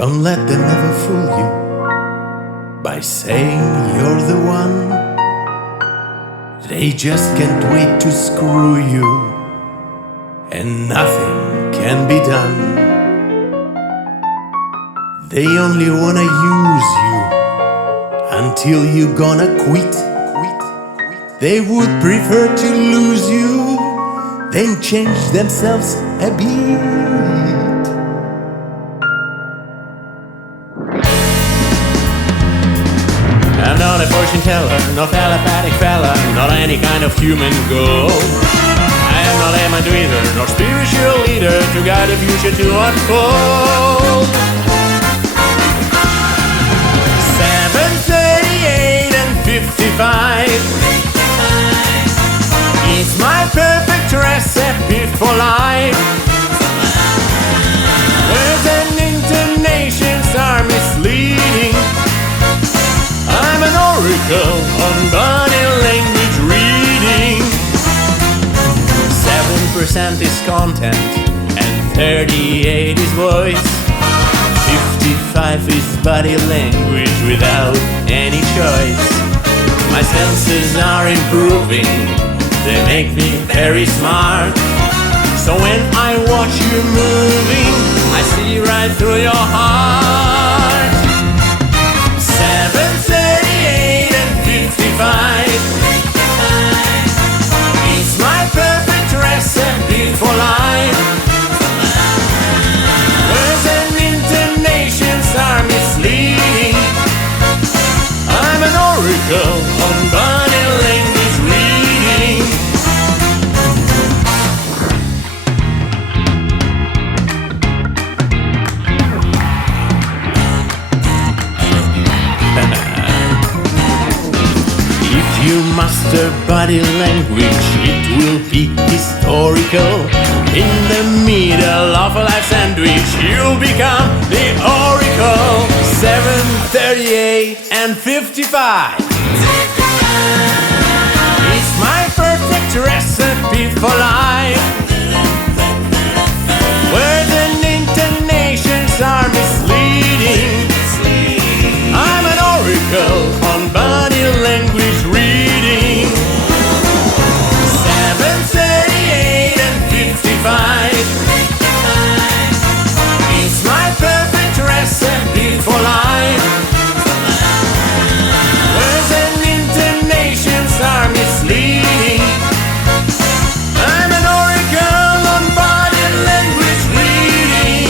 Don't let them ever fool you by saying you're the one. They just can't wait to screw you, and nothing can be done. They only wanna use you until you gonna quit. They would prefer to lose you than change themselves a bit. I'm not a fortune teller, no telepathic fella, not any kind of human goal. I am not a mind reader, nor spiritual leader to guide the future to unfold. 7:38 and 55. It's my perfect recipe for life. Words and intonations are misleading. I'm an oracle on body language reading. 7% is content and 38 is voice. 55 is body language without any choice. My senses are improving, they make me very smart. So when I watch you moving, I see right through your heart. 7:38 and 55. It's my perfect recipe for life. Words and intonations are misleading. I'm an oracle on body language reading. If you master body language, it will be historical. In the middle of a life sandwich, you'll become the oracle. 7:38 and 55. It's my perfect recipe for life. Words and intonations are misleading. I'm an oracle on body language reading. 7:38 and 55. It's my perfect recipe for life. Words and intonations are misleading. I'm an oracle on body language reading.